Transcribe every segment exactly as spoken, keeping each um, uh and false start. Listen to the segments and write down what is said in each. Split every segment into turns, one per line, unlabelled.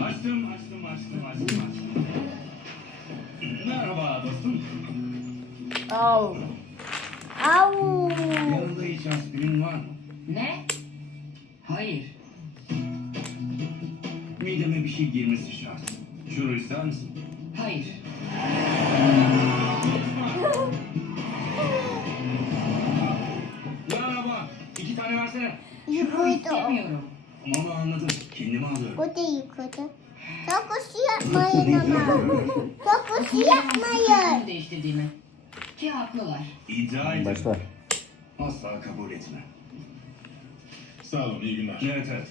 Açtım, açtım, açtım, açtım, açtım. Merhaba dostum.
Au. Au.
Yanında hiç aspirin var mı?
Ne? Hayır.
Mideme bir şey girmesi şart. Şunu ister misin?
Hayır.
Merhaba. İki tane versene.
Yukarıda.
İstemiyorum.
Onu anladım. Kendime alıyorum.
O da yukarıda. Çok ısı yapmayın ama. Çok ısı yapmayın.
Bunu değiştirdiğimi. Ki haklılar.
İddia et.
Başla.
Asla kabul etme.
Sağ olun, iyi günler.
Evet, evet.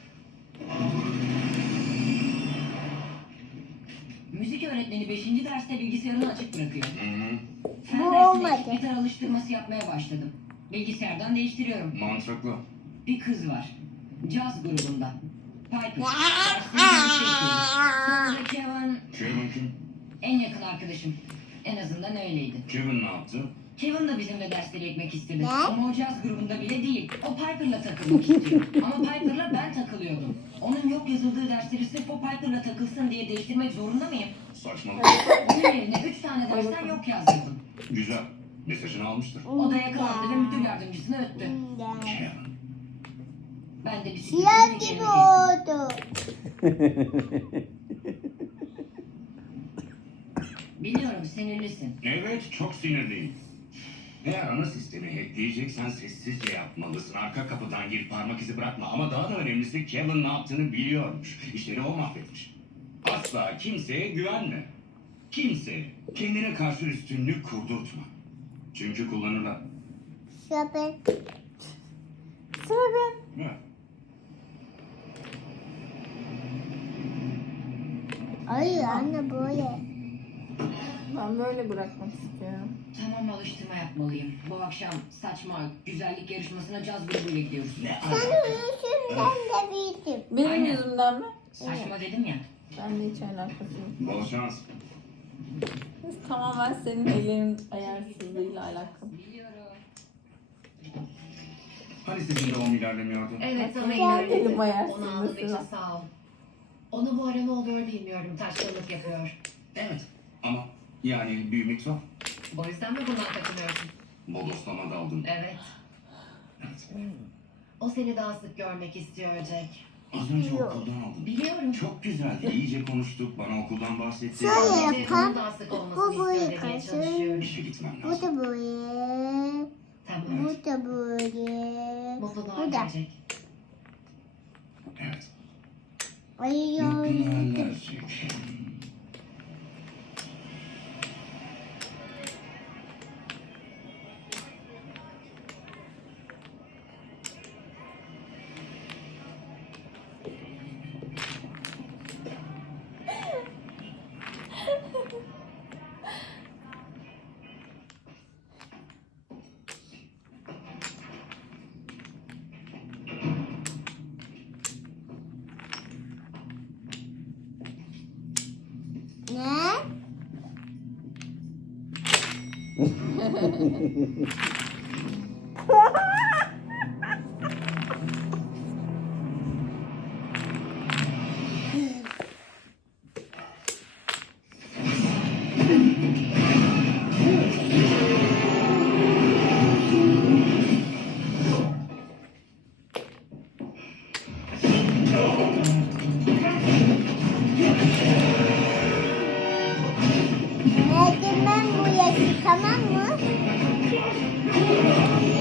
Müzik öğretmeni beşinci derste bilgisayarını açık bırakıyor.
Hı hı.
Fen
Bu
dersinde
olmadı.
gitar alıştırması yapmaya başladım. Bilgisayardan değiştiriyorum.
Mantıklı.
Bir kız var. Caz grubunda. Piper. Dersinde birlikte yapıyoruz. Sonra Kevin
Kevin kim?
en yakın arkadaşım. En azından öyleydi.
Kevin ne yaptı?
Kevin de bizimle dersleri ekmek istedi.
Ne?
Ama o caz grubunda bile değil. O Piper'la takılmak istiyor. Ama Piper'la ben takılıyordum. Onun yok yazıldığı dersleri sırf o Piper'la takılsın diye değiştirmek zorunda mıyım?
Saçmalık.
Onun yerine üç tane dersten yok yazdırdım.
Güzel. Mesajını almıştır.
O da yakalandı ve müdür yardımcısını öttü.
Kevin.
Ben de
Siyah
bisikletimi
gibi
yerine
oldu.
Biliyorum sinirlisin.
Evet, çok sinirliyim. Eğer ana sistemi hackleyeceksen sessizce yapmalısın. Arka kapıdan girip parmak izi bırakma. Ama daha da önemlisi Kevin ne yaptığını biliyormuş. İşleri o mahvetmiş. Asla kimseye güvenme. Kimseye. Kendine karşı üstünlük kurdurtma. Çünkü kullanırlar.
Sıra ben.
Sıra ben.
Evet.
Hayır anne böyle.
Ben böyle bırakmak istiyorum.
Tamam alıştırma yapmalıyım. Bu akşam saçma güzellik yarışmasına caz grubuyla gidiyoruz.
Ne?
Senin yüzünden de bildim.
Benim
Aynen.
yüzümden mi?
Saçma dedim ya.
Ben de hiç alakası yok.
Bol şans.
Biz tamamen senin ellerin ayarsızlığıyla alakalı.
Biliyorum.
Hani sizin doğum ilerlemiyordu?
Evet ama
Kendini
ilerledi.
bayarsın
Onu aldığın için
mesela.
sağ ol. Ona bu ara ne oluyor bilmiyorum. Taşkınlık yapıyor.
Evet. Ama yani büyümek zor.
O yüzden mi bundan kaçınıyorsun?
Bodoslama daldın.
Evet.
Evet.
O seni daha sık görmek istiyor Jack.
Az önce okuldan aldım.
Biliyorum.
Çok güzeldi. İyice konuştuk. Bana okuldan bahsetti.
Şöyle
Sadece
yapalım.
onun daha sık
Bu
olmasını
boyu
istiyor demeye
kaçın.
çalışıyorum.
İşe gitmem
Bu
lazım.
da böyle.
Tamam.
Bu da böyle.
Mutluluğa
Bu da.
gelecek.
Evet.
Ay
Mutlu
ya.
hayaller Jack.
Ne? Verdim ben bu yaşı tamam mı?